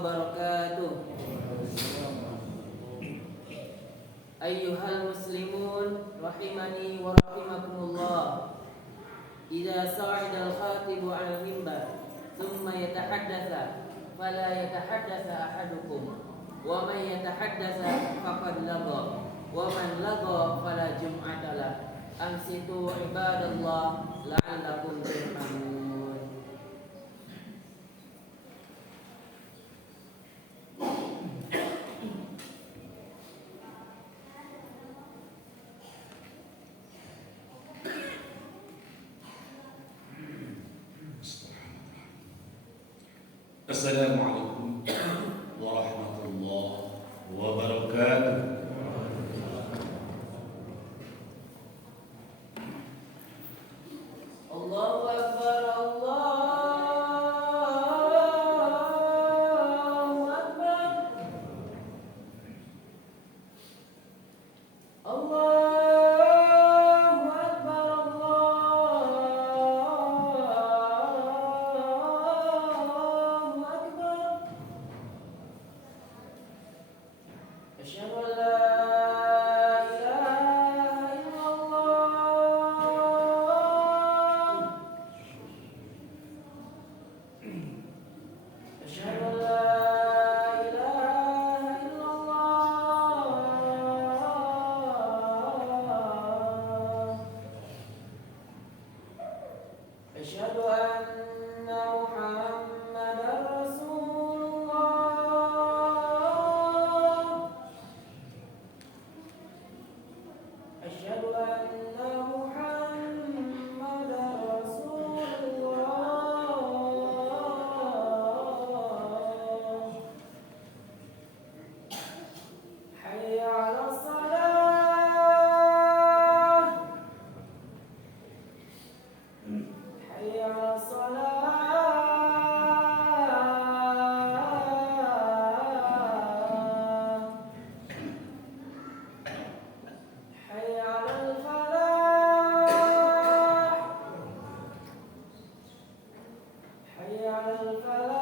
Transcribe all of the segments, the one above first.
wabarakatuh. Ayyuhal muslimun rahimani wa rahimakumullah. Idza sa'ida al-khatibu 'ala al-minbar thumma yatahaddatsa fala yatahaddatsa ahadukum wa man yatahaddatsa faqad lagha wa man lagha fala jum'ata lah. Ansitu ibadallah la'allakum turhamun. Assalamualaikum warahmatullahi wabarakatuh. Allahu Akbar, Allahu Akbar, Allahu Akbar, Allahu Akbar. Asyhadu an la ilaha illallah. Asyhadu an la ilaha illallah. Asyhadu anna Muhammadar Rasulullah. Asyhadu anna Muhammadar Rasulullah. Hayya 'alas salah. Hayya 'alas salah. Hayya 'alal falah. Hayya 'alal falah.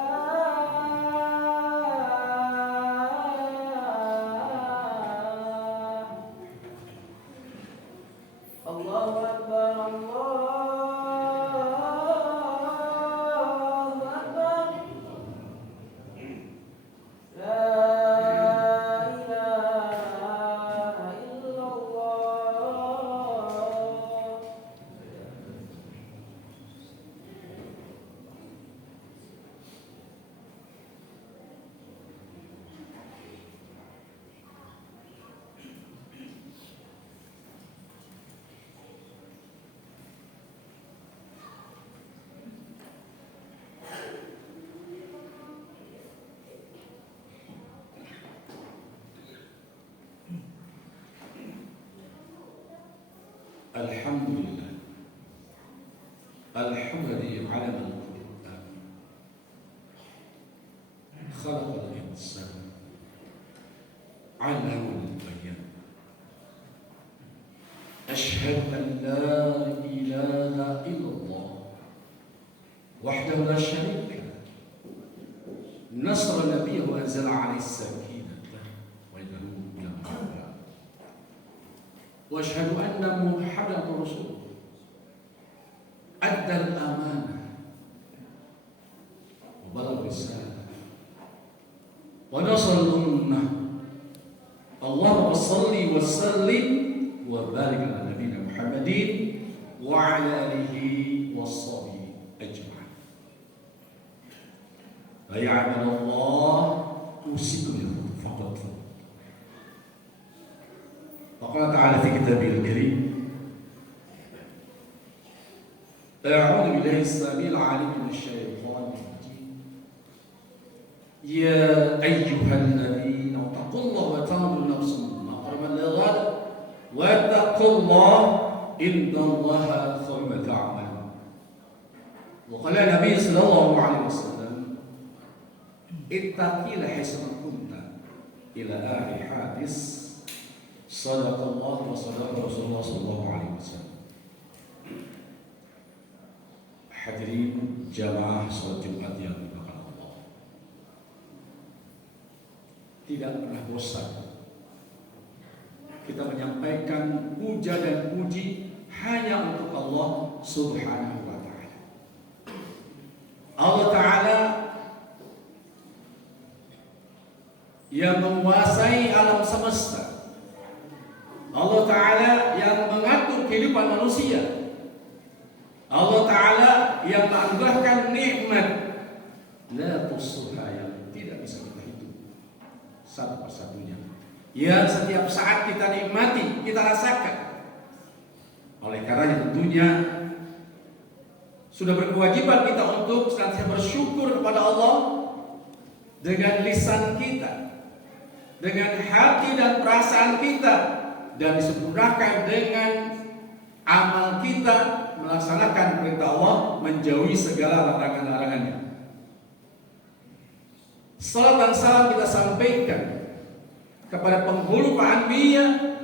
Allahu Akbar, Allahu Akbar. La ilaha illallah. Alhamdulillah. Alhamdulillah ala al-Qur'an. Khalaqal insan 'allamahul bayan. Asyhadu an la ilaha illallah wahdahu la syarika lah. Nasra nabiyyi wa anzala 'alaihi sakinah wa innahu laqawiyun. Wa asyhadu anna Muhammadar Rasul adda al-amanah wa balagha risalah wa nasara al-ummah. Allahumma shalli wa sallim wa barik ala nabiyyina Muhammadin wa ala alihi washabihi ajma'in. Ya ibadallah, usikum faqat. وقال تعالى في كتابه الكريم: أعوذ بالله السميع العليم من الشيطان الرجيم. يا أيها الذين اتقوا الله وتنظر نفس ما قدمت لغد واتقوا الله إن الله خبير بما تعملون. وقال النبي صلى الله عليه وسلم: اتق الله حيثما كنت إلى آخر حديث. Sadaqallah wa sadaqa Rasulullah sallallahu alaihi wasallam. Hadirin jamaah salat Jumat yang dimuliakan Allah. tidak pernah bosan kita menyampaikan puja dan puji hanya untuk Allah Subhanahu wa Ta'ala. Allah Ta'ala yang menguasai alam semesta, Allah Ta'ala yang mengatur kehidupan manusia, Allah Ta'ala yang menganugerahkan nikmat la tusuha yang tidak bisa kita hitung satu persatunya, yang setiap saat kita nikmati, kita rasakan. Oleh karena tentunya sudah berkewajiban kita untuk senantiasa bersyukur kepada Allah dengan lisan kita, dengan hati dan perasaan kita, dan disempurnakan dengan amal kita melaksanakan perintah Allah, menjauhi segala larangan-larangannya. Salam dan salam kita sampaikan kepada penghulu anbiya,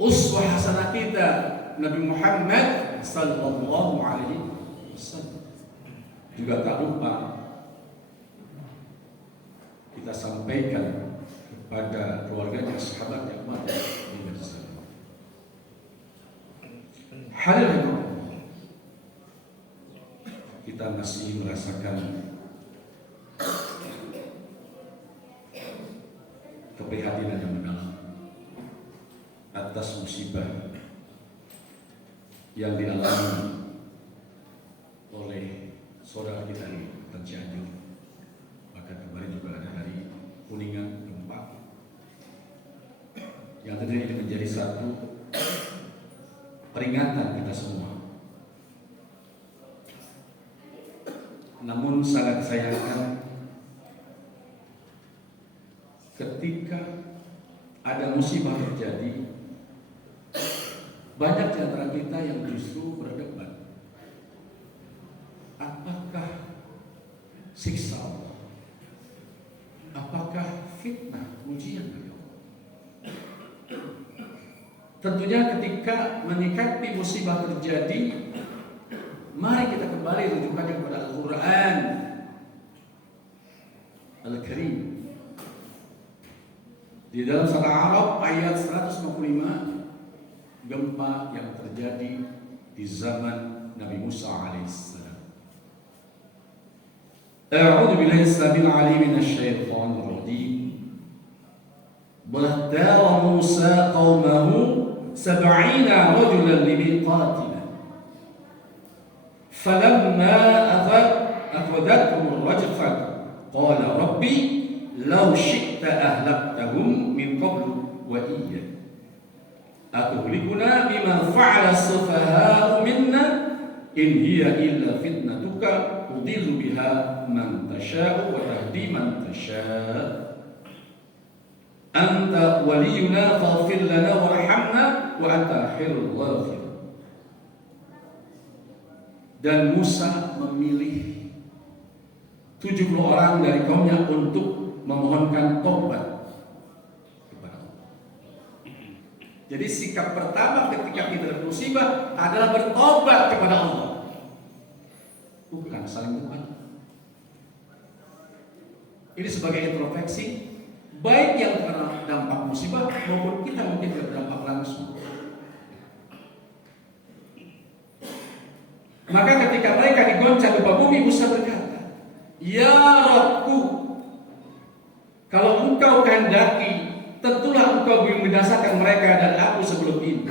uswah hasanah kita Nabi Muhammad sallallahu alaihi wasallam. Juga tak lupa kita sampaikan kepada keluarganya, sahabat yang mati di bersama. Hadirin kita masih merasakan keprihatinan yang mendalam atas musibah yang dialami oleh saudara kita di Cianjur. Bahkan kemarin juga ada dari Kuningan, gempa yang tentunya ini menjadi satu peringatan kita semua. Namun sangat disayangkan ketika ada musibah terjadi, banyak di antara kita yang justru berdebat, apakah siksa Allah, apakah fitnah, ujian dari Allah. Tentunya ketika menyikapi musibah terjadi, mari kita kembali rujukan kepada Al-Quran Al-Karim. Di dalam surah Arab ayat 155, gempa yang terjadi di zaman Nabi Musa alaihissalam. A'udzu billahi as-sami'il 'alim minasy syaithanir rajim. Bahtara Musa qaumahu 70 rajulan limiqatina. Falamma akhadathum ar-rajfah qala rabbi law syi'ta ahlaktahum min qablu wa iyya atuhlikuna bima fa'ala as-sufaha'u minna in hiya illa fitnatuka tudillu biha man tasha'u wa tahdi man tasha' anta waliyuna faghfir lana warhamna wa anta khairul ghafirin. Dan Musa memilih 70 orang dari kaumnya untuk memohonkan taubat kepada Allah. Jadi sikap pertama ketika kita bermusibah adalah bertobat kepada Allah, bukan saling berbalik. Ini sebagai introspeksi, baik yang terkena dampak musibah maupun kita mungkin terdampak langsung. Maka ketika mereka digoncang gempa bumi, Musa berkata, "Ya Rabbku, kalau Engkau kehendaki, tentulah Engkau membinasakan mereka dan aku sebelum ini.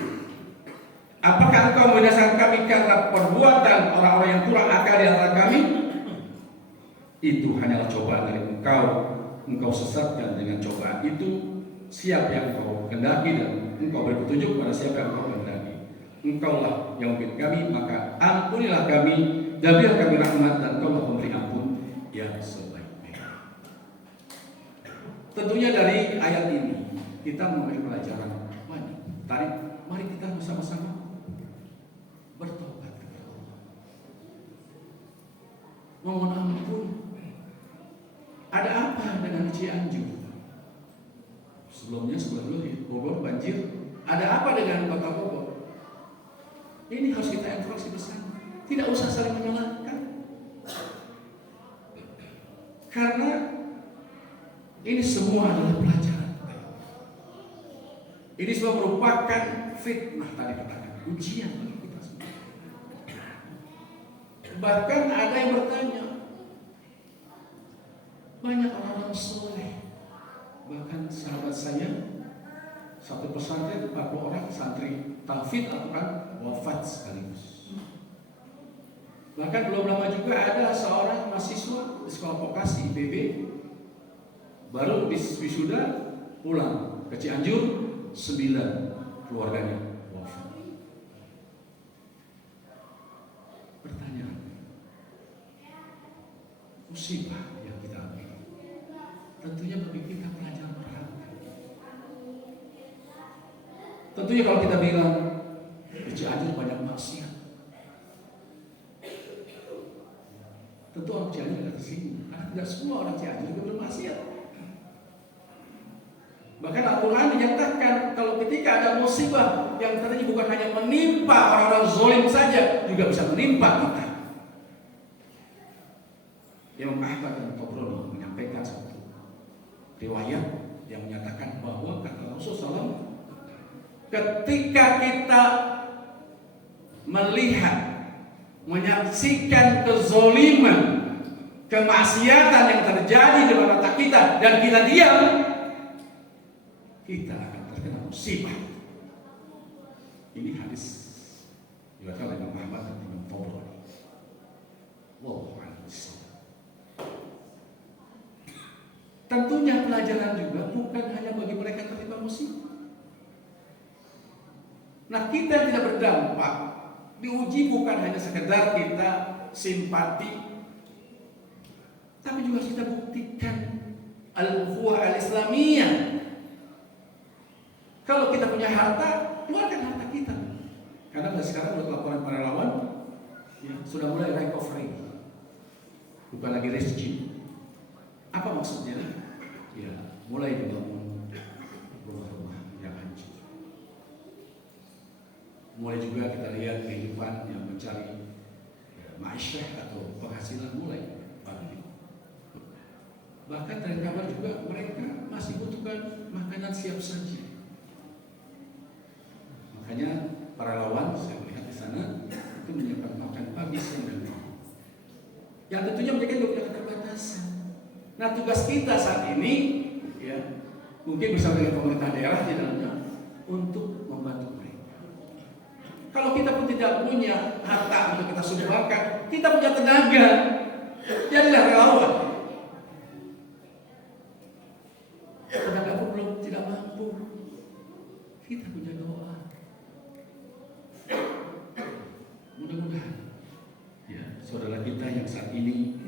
Apakah Engkau membinasakan kami karena perbuatan orang-orang yang kurang akal di antara kami? Itu hanyalah cobaan dari Engkau. Engkau sesatkan dengan cobaan itu siapa yang Engkau kehendaki, dan Engkau beri petunjuk pada siapa yang Engkau kehendaki. Engkaulah yang memimpin kami, maka ampunilah kami dan berilah kami rahmat, dan Engkaulah pemberi ampun yang sebaik-baiknya." Tentunya dari ayat ini kita mengambil pelajaran banyak. Mari kita bersama-sama bertobat kepada Allah, mohon ampun. Ada apa dengan Cianjur? Sebelum Bogor banjir. Ada apa dengan Kota Bogor? Ini harus kita evaluasi bersama. Tidak usah saling menyalahkan. Karena Ini semua adalah pelajaran. Ini semua merupakan fitnah tadi katakan, ujian bagi kita semua. Bahkan ada yang bertanya, banyak orang-orang soleh, bahkan sahabat saya satu pesantren 40 orang santri tahfidz Al-Quran wafat sekaligus. Bahkan belum lama juga ada seorang mahasiswa di sekolah vokasi IPB baru wisuda pulang ke Cianjur, 9 keluarganya wafat. Pertanyaan, musibah yang kita ambil tentunya bagi kita pelajaran berharga. Tentunya kalau kita bilang di Cianjur banyak maksiat, tentu orang Cianjur tidak tersinggung, karena tidak semua orang Cianjur juga bermaksiat. Bahkan Al-Quran dinyatakan kalau ketika ada musibah yang terjadi bukan hanya menimpa orang-orang zalim saja, juga bisa menimpa kita. Imam Ahmad dan Tabrani menyampaikan satu riwayat yang menyatakan bahwa kata Rasulullah SAW, ketika kita melihat, menyaksikan kezaliman, kemaksiatan yang terjadi di depan mata kita dan kita diam, kita akan terkena musibah. Ini hadis diriwayatkan oleh Imam Ahmad dan Imam Tabrani. Wallahu a'lam bishawab. Tentunya pelajaran juga bukan hanya bagi mereka yang tertimpa musibah. Nah, kita tidak berdampak, diuji bukan hanya sekedar kita simpati, tapi juga kita buktikan al-ukhuwah al-islamiyah. Kalau kita punya harta, keluarkan harta kita. Karena sekarang menurut laporan para relawan, ya, sudah mulai recovery, bukan lagi rescue. Apa maksudnya? Ya, mulai dibangun rumah-rumah yang hancur. Mulai juga kita lihat kehidupan yang mencari ma'isyah atau penghasilan mulai bangkit. Bahkan dari kabar juga mereka masih butuhkan makanan siap saji. Makanya para lawan saya melihat di sana itu menyiapkan makan pagi, siang dan malam. Yang tentunya mereka juga punya keterbatasan. Nah, tugas kita saat ini, ya, mungkin bersama dengan pemerintah daerah di dalamnya untuk membantu mereka. Kalau kita pun tidak punya harta untuk kita sumbangkan, kita punya tenaga, jadilah relawan. Tenaga pun belum tidak mampu, kita punya doa. Mudah-mudahan, ya, saudara kita yang saat ini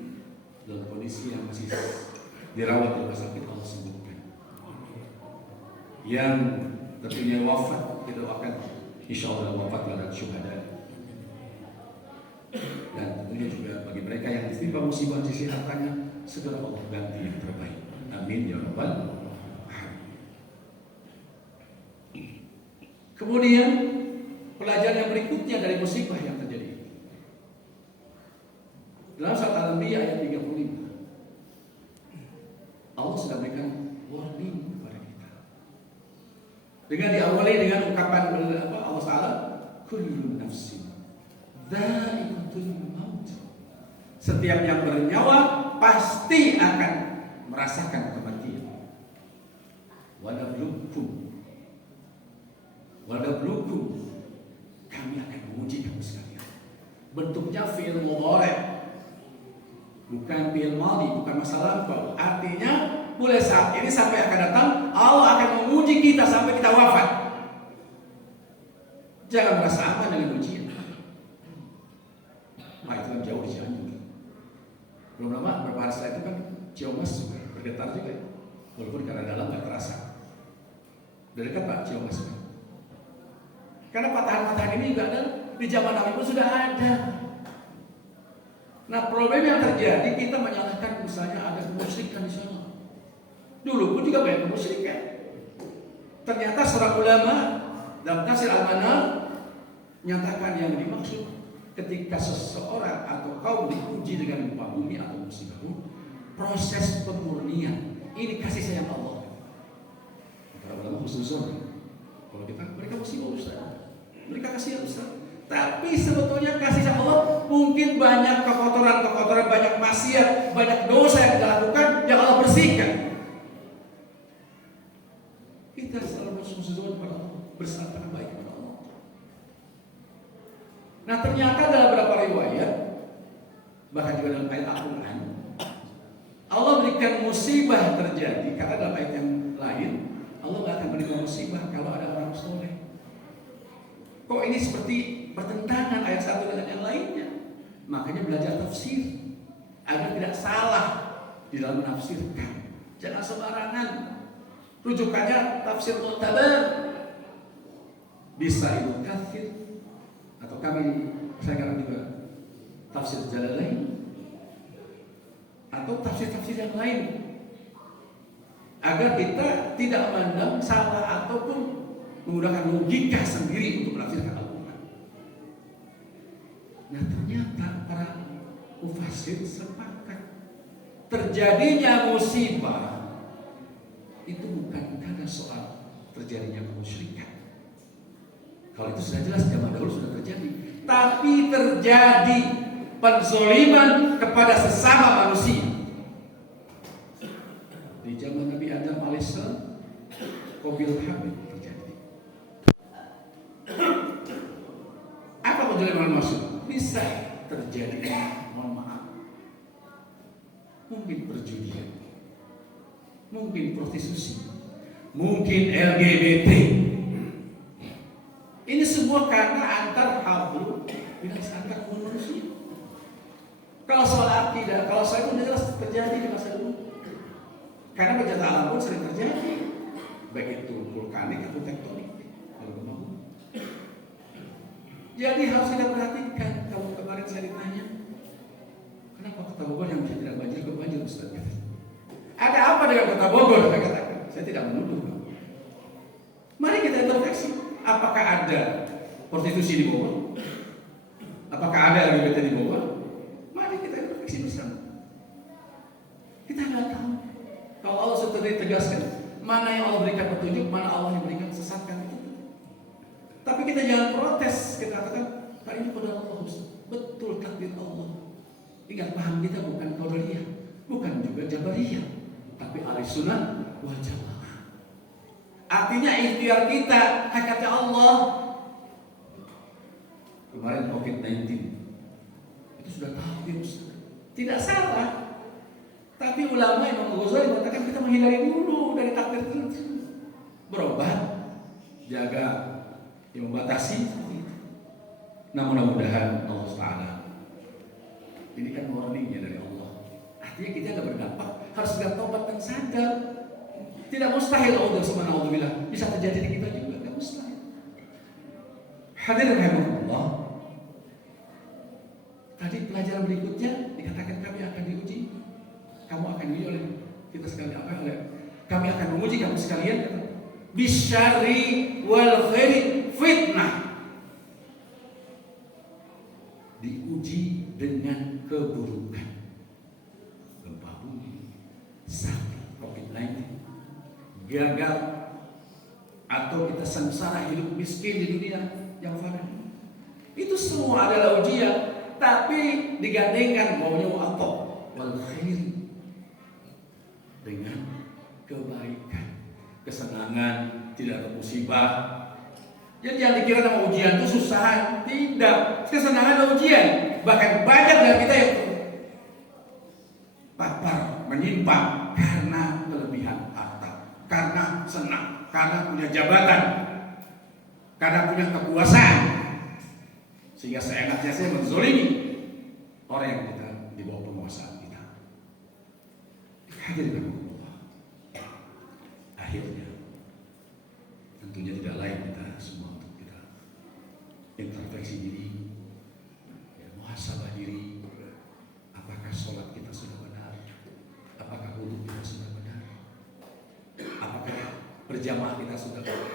dalam kondisi yang masih dirawat di rumah sakit, Allah sembuhkan. Yang tentunya wafat, kita doakan insya Allah wafat pada syuhada. Dan tentunya juga bagi mereka yang ditimpa musibah di sisi hartanya, segera Allah ganti yang terbaik. Amin ya rabbal alamin. Kemudian pelajaran yang berikutnya dari musibah yang terjadi dalam surat Al-Anbiya ayat 35, Allah sudah berikan warning kepada kita. Dengan diawali dengan ungkapan Allah Ta'ala, kullu nafsin dha'iqatul maut. Setiap yang bernyawa pasti akan merasakan kematian. Walablukum, kami akan menguji kamu sekalian. Bentuknya fi'il mudhari', bukan fi'il madhi, bukan masa lampau. Artinya mulai saat ini sampai akan datang, Allah akan menguji kita sampai kita wafat. Jangan merasa aman dengan ujian. Nah, itu kan jauh di Cianjur. Belum lama beberapa hari setelah itu kan Ciamas juga bergetar juga, walaupun karena dalam nggak terasa. Dari dekat Pak Ciamas. Karena patahan-patahan ini juga ada di zaman Nabi pun sudah ada. Nah, problem yang terjadi, kita menyalahkan misalnya ada kemusyrikan di sana. Dulu pun juga banyak kemusyrikan. Ternyata seorang ulama dalam tafsir Al-Manar menyatakan yang dimaksud ketika seseorang atau kaum diuji dengan gempa bumi atau musibah, proses pemurnian Ini kasih sayang Allah. Para ulama khususnya, kalau mereka musibah Ustaz, mereka kasihan Ustaz. Tapi sebetulnya kasih sayang Allah mungkin banyak kekotoran, banyak maksiat, banyak dosa yang dilakukan yang Allah bersihkan. Kita selalu bersudzon kepada Allah, bersangka baik kepada Allah. Nah ternyata dalam beberapa riwayat, bahkan juga dalam ayat Al-Quran, Allah berikan musibah terjadi karena dalam ayat yang lain Allah tidak akan berikan musibah kalau ada orang soleh. Kok ini seperti pertentangan ayat satu dengan yang lainnya? Makanya belajar tafsir agar tidak salah di dalam menafsirkan. Jangan sembarangan. Rujukannya tafsir Mu'tabar, bisa Ibnu Katsir, atau saya katakan juga tafsir Jalalain, atau tafsir-tafsir yang lain, agar kita tidak memandang salah ataupun menggunakan logika sendiri untuk menafsirkan Al-Quran. Nah ternyata para mufassir sepakat terjadinya musibah itu bukan karena soal terjadinya kemusyrikan. Kalau itu sudah jelas zaman dahulu sudah terjadi, tapi terjadi penzoliman kepada sesama manusia. Di zaman Nabi Adam alaihissalam, Qabil Habil terjadi. Apa penzoliman maksud? Bisa terjadi, mohon maaf, mungkin perjudian, mungkin prostitusi, mungkin LGBT. Ini semua karena antar hablu antar manusia. Kalau soal akidah, kalau saya pun jelas terjadi di masa dulu. Karena bencana alam pun sering terjadi, baik itu vulkanik atau tektonik. Jadi harus kita perhatikan. Kalau kemarin saya ditanya, kenapa Kota Bogor yang tidak banjir kok banjir Ustaz? Ada apa dengan Kota Bogor? Saya katakan, saya tidak menuduh. Mari kita introspeksi. Apakah ada prostitusi di Bogor? Apakah ada LGBT di Bogor? Mari kita introspeksi bersama. Kita nggak tahu. Kalau Allah sudah ditegaskan, mana yang Allah berikan petunjuk, mana Allah yang berikan sesatkan itu. Tapi kita jangan protes. Kita katakan, Pak ini pada Allah. Betul takdir Allah. Ingat, paham kita bukan Qadariyah, bukan juga Jabariyah, tapi Ahlussunnah wal Jamaah. Artinya ikhtiar kita hakikatnya Allah. Kemarin COVID-19 itu sudah takdir, tidak salah. Tapi ulama Imam Ghazali mengatakan kita menghindari dulu dari takdir itu. Berobat, jaga, membatasi. Nah mudah-mudahan Allah Taala ini kan warningnya dari Allah. Artinya kita nggak berdampak, harus segera tobat dan sadar. Tidak mustahil Allah subhanahu wa ta'ala bisa terjadi di kita juga, tidak mustahil. Hadirin rahimakumullah. Tadi pelajaran berikutnya dikatakan kami akan diuji. Kamu akan diuji oleh kita sekalian, kami akan menguji kamu sekalian bisyarri wal khairi fitnah. Diuji dengan keburukan, gempa bumi, sakit, COVID-19, gagal, atau kita sengsara hidup miskin di dunia yang fana. Itu semua adalah ujian, tapi digandengkan maunya Allah wal khair dengan kebaikan, kesenangan, tidak ada musibah. Jadi jangan dikira nama ujian itu susah, tidak. Kesenangan ada ujian. Bahkan banyak dari kita yang lapar, menyimpang karena kelebihan harta, karena senang, karena punya jabatan, karena punya kekuasaan, sehingga seenaknya saya menzolimi orang yang kita di bawah penguasaan kita. Hadirin Allah, akhirnya tentunya tidak lain kita semua untuk kita introspeksi diri, muhasabah diri. Apakah sholat kita sudah benar? Apakah wudhu kita sudah benar? Apakah berjamaah kita sudah benar?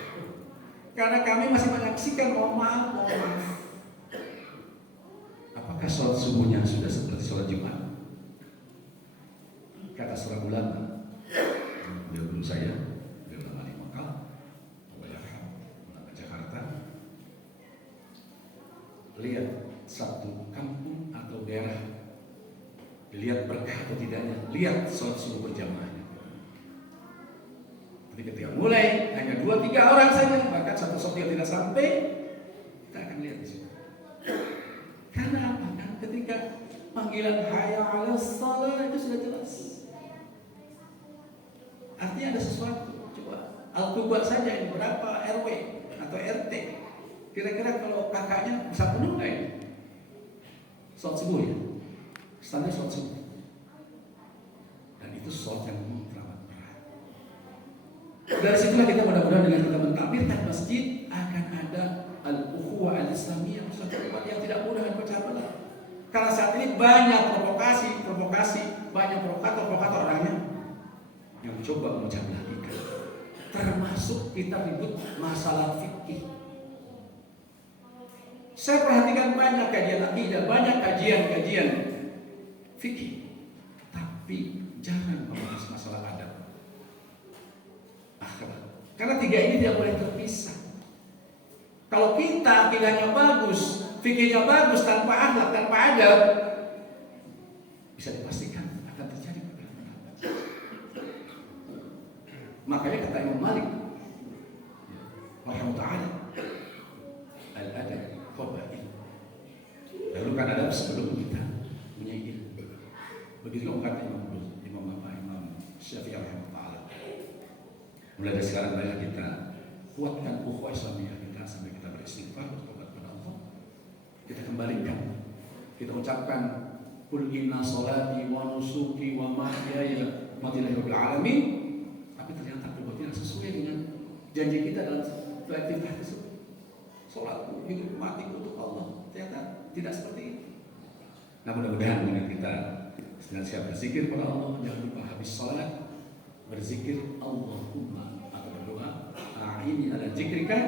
Karena kami masih menyaksikan mohon maaf. Apakah sholat subuhnya sudah seperti sholat Jumat? Kata seorang ulama, guru saya Firman Ali Mekal, Allah ke Jakarta. Lihat satu kampung atau daerah, dilihat berkah atau tidaknya, lihat sholat subuh berjamaahnya. Tapi ketika mulai hanya 2-3 orang saja, bahkan satu sholat tidak sampai, kita akan lihat di situ. Karena apa? Kan ketika panggilan hayya 'alas shalah itu sudah jelas. Artinya ada sesuatu. Coba Al-Quba saja ini berapa RW atau RT? Kira-kira kalau kakaknya bisa penuh nggak ini? Sholat subuh ya? Standar sholat subuh. Dan itu sholat yang teramat berat. Dari situlah kita mudah-mudahan dengan kita mentakbirkan masjid akan ada al-ukhuwah al-islamiyah, suatu umat yang tidak mudah pecah belah. Karena saat ini banyak provokasi, banyak provokator orangnya yang mencoba memecah belah kita. Termasuk kita ribut masalah fikih. Saya perhatikan banyak kajian akidah, banyak kajian fikih, tapi jangan membahas masalah adab, akhlak. Karena 3 ini tidak boleh terpisah. Kalau kita akidahnya bagus, fikihnya bagus, tanpa akhlak, tanpa adab, bisa dipastikan akan terjadi perbedaan. Makanya kata Imam Malik, rahimahullah ta'ala, al-adab qabail. Lalu kan adab sebelum kita punya ilmu. Begitu juga kata Imam Syafi'i rahimahullah ta'ala. Mulai dari sekarang kita kuatkan ukhuwah Islamiyah kita sampai kita beristighfar, bertobat kepada Allah. Kita kembalikan, kita ucapkan qul inna sholati wa nusuki wa mahyaya wa mamati lillahi rabbil alamin. Tapi ternyata perbuatan tidak sesuai dengan janji kita dalam aktivitas tersebut. Sholatku, hidup mati untuk Allah, ternyata tidak seperti itu. Nah, mudah-mudahan dengan kita senantiasa berzikir kepada Allah, jangan lupa habis sholat berzikir Allahumma, atau berdoa a'ini ala zikrika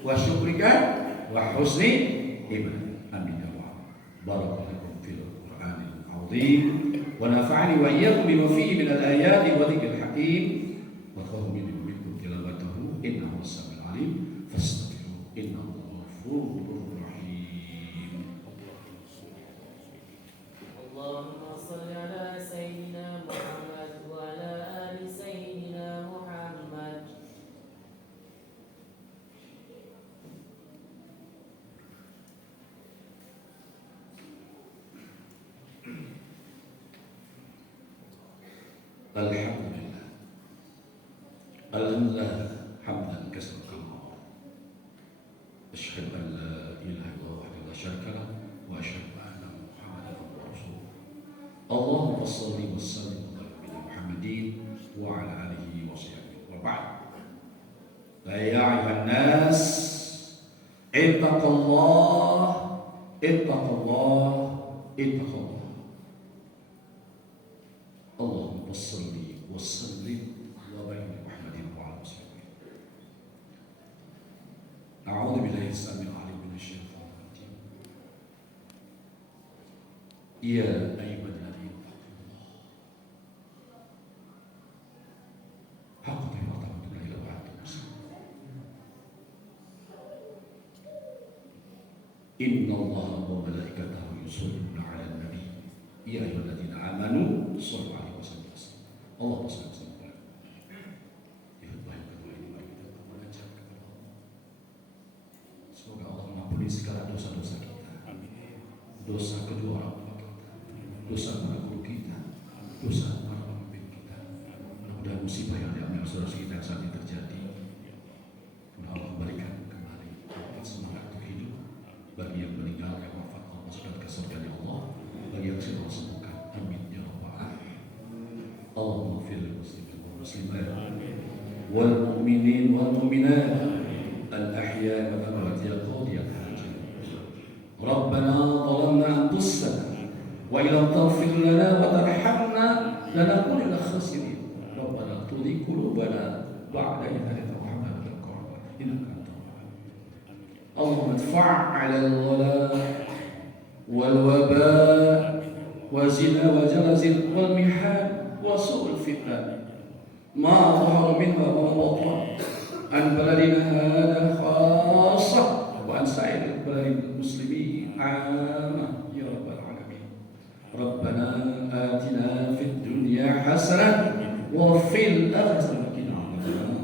wa syukrika wa husni ibadah. Amin ya Allah. Barakallahu fil Qur'anil azim wa nafa'ani wa iyyakum bima fihi min al-ayati wa dzikril hakim wa taqabbal minkum tilawatahu innahu as-sami'ul 'alim fastaghfiruhu innahu ghafurur rahim. Allahumma shalli ala sayyidina Muhammad wa ala ali sayyidina Muhammad. Alhamdulillah. Alhamdulillah hamdan katsiran. Asyhadu an la ilaha illallah wahdahu la syarika lahu wa asyhadu anna Muhammadan abduhu wa rasuluh. Allahumma shalli wa sallim ala Muhammadin wa ala alihi wa sahbihi wa ba'd. La ya ayyuhan nas ittaqullah ittaqullah ittaqullah. Allahumma shalli wa sallim wa barik Muhammadin wa ala sahbihi. A'udzu billahi as-sami'il 'alim minasyaitonir rajim. Ya ayyuhalladzina haqqa tuqatih ila ba'dus. Inna Allaha wa malaikatahu yusholluna 'alan nabi. Ya ayyuhalladzina amanu shallu 'alaihi wa sallimu taslima. Allahumma shalli wa sallim. Semoga Allah mengampuni segala dosa-dosa kita, dosa kedua orang tua kita, dosa para guru kita, dosa para pemimpin kita. Mudah-mudahan musibah yang dialami saudara kita saat ini terjadi, mudah Allah kembalikan kembali semangat untuk hidup. Bagi yang meninggal yang wafat, Allah masukkan ke surga Allah. Bagi yang sedang sembuhkan, amin ya rabbal alamin. Allahumma fir lil muslimin wal muslimat wal mu'minin wal mu'minat الأحياء والأموات يا قاضي الحاجات. ربنا ظلمنا أنفسنا وإن لم تغفر لنا وترحمنا لنكون من الخاسرين. ربنا لا تزغ قلوبنا بعد إذ هديتنا وهب لنا من لدنك رحمة إنك أنت الوهاب. اللهم ادفع على الغلاء والوباء وزنا وزلازل والمحن وسوء الفتن ما ظهر منها وما بطن عن بلدنا هذا خاصة وعن سائر البلاد المسلمين عامة يا رب العالمين. ربنا آتنا في الدنيا حسنة وفي الآخرة حسنة وقنا عذاب النار.